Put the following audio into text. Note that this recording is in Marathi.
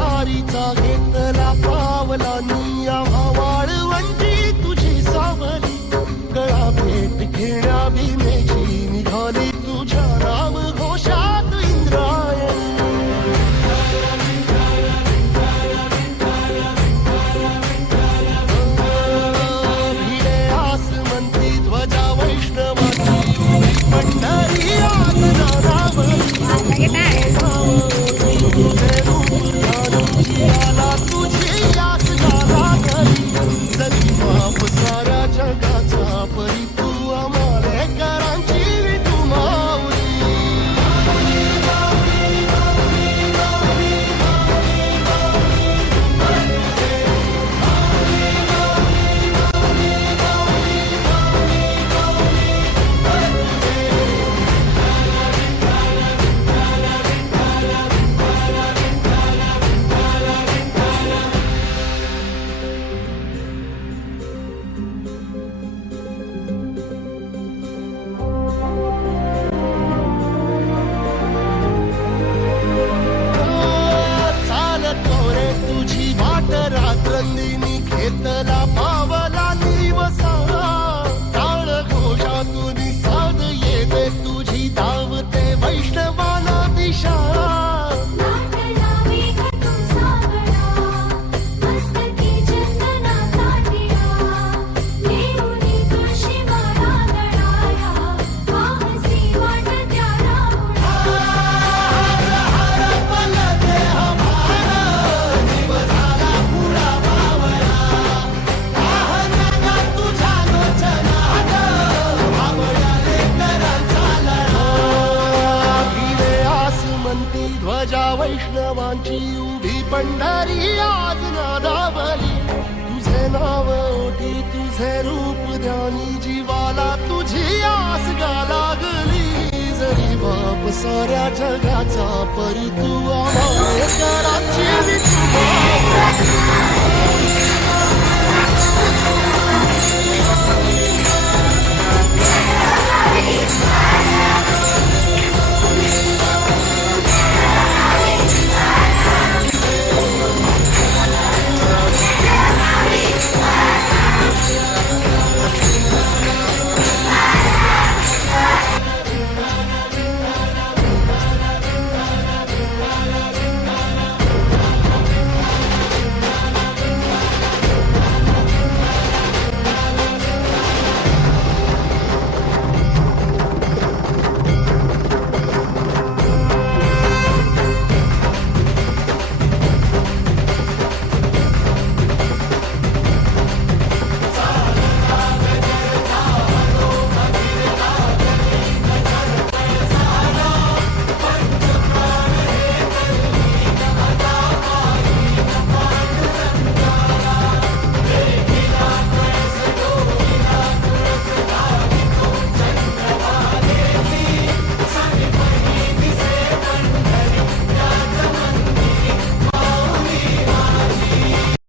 वारीचा घेतला पावलांनी आम्हा वाळवंटी तुझी सावली गळा भेट घेण्या भीमेची निघाली तुझ्या नाम घोषात इंद्रायणी भिडे आसमंती ध्वजा वैष्णवाची पंढरी आज नारावली आला तुझी यास गाला घरी जरी बाप साऱ्या जगाचा परी तू आम्हाले करांची विठू माऊली तुझी वाट रात्रंदिनी घेतला पावला निवसा टाळ घोषातून साध येते तुझी धावते वैष्णवाना दिशा ध्वजा वैष्णवांची उभी पंढरी आज नादावली तुझे नाव ओटी तुझे रूप ध्यानी जीवाला तुझी आस गा लागली जरी बाप साऱ्या जगाचा परी तू आम्हाला कराची